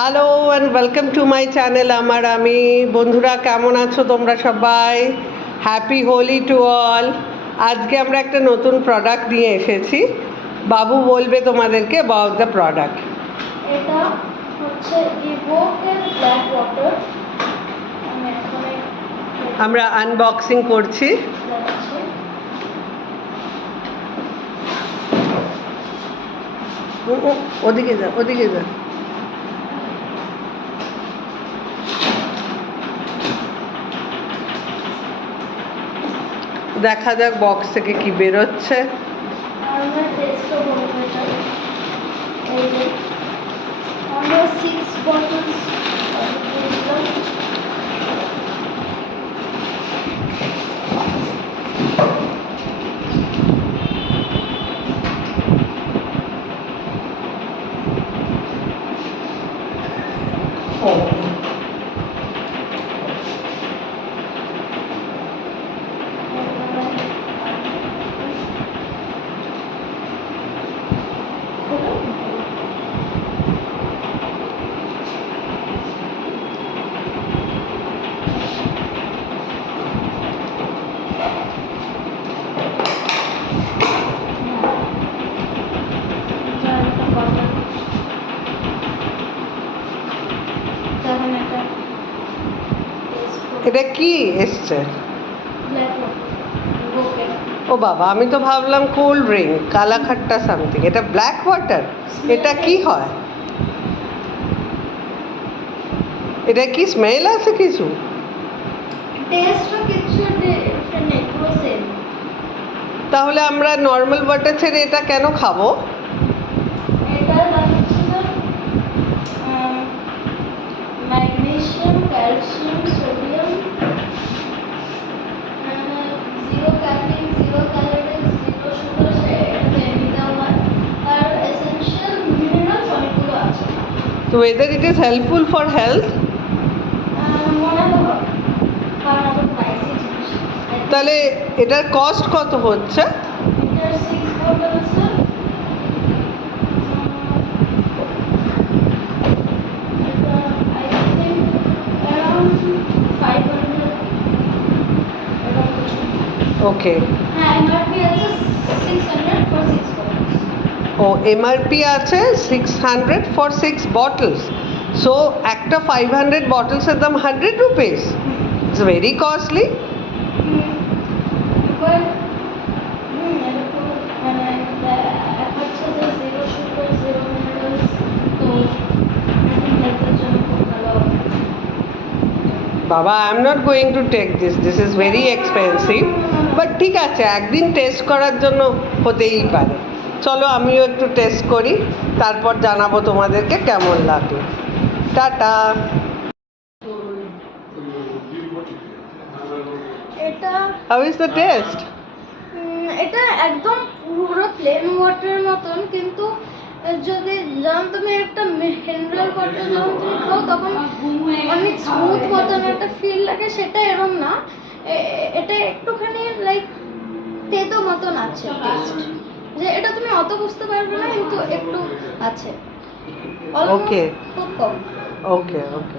Hello and welcome to my channel. আমার আমি বন্ধুরা, কেমন আছো তোমরা সবাই? Happy Holi to all. আজকে আমরা একটা নতুন প্রোডাক্ট নিয়ে এসেছি। বাবু বলবে তোমাদেরকে অ্যাবাউট দ্য প্রোডাক্ট। এটা হচ্ছে ইভোকের ব্ল্যাক ওয়াটার। আমরা আনবক্সিং করছি। ওদিকে যা, ওদিকে যা। দেখা যাক বক্স থেকে কি বেরোচ্ছে। আমরা টেস্টও করব এটা। এই যে আমরা 6 বটলস দিলাম। এটা কি এসছে? ও বাবা, আমি তো ভাবলাম কোল্ড ড্রিঙ্ক, কালাখাট্টা সামথিং। এটা ব্ল্যাক ওয়াটার। এটা কি হয়? এটা কি স্মেল আছে কিছু? তাহলে আমরা নর্মাল ওয়াটার ছেড়ে এটা কেন খাবো? Magnesium, calcium, sodium, zero caffeine, zero calories, zero sugar, এটাতে এমনিতে হয়। আর এসেনশিয়াল মিনারেলস অনেকগুলো আছে। তো weather it is helpful for health? মনে হয়, কারণ এত প্রাইসি জিনিস। তাহলে এটার কস্ট কত হচ্ছে? এটার 6 বটলস ওকে। হ্যাঁ, এমআরপি আছে 600 ফর 6 বটলস। ও, এমআরপি আছে 600 ফর 6 বটলস। সো একটা 500 বটলসের দাম 100 rupees. It's very costly. But এরকম মানে হচ্ছে যে জিরো সুগার, জিরো মিনারেলস, তো হেলথের জন্য খুব ভালো। বাবা, I am not going to take this, this is very expensive. But ঠিক আছে, একদিন টেস্ট করার জন্য হতেই পারে। চলো আমিও একটু টেস্ট করি, তারপর জানাবো তোমাদেরকে কেমন লাগলো। টাটা। এটা হাউ ইজ দ্য টেস্ট? এটা একদম পুরো প্লেন ওয়াটারের মতন, কিন্তু যদি যখন তুমি একটা মিনারেল ওয়াটার যখন তুমি খাও তখন অনেক স্মুথ মতন একটা ফিল লাগে, সেটা এরকম না। এটা একটুখানি লাইক তেতো মতন আছে টেস্ট, যে এটা তুমি অত বুঝতে পারবে না, কিন্তু একটু আছে। ওকে খুব কম। ওকে ওকে।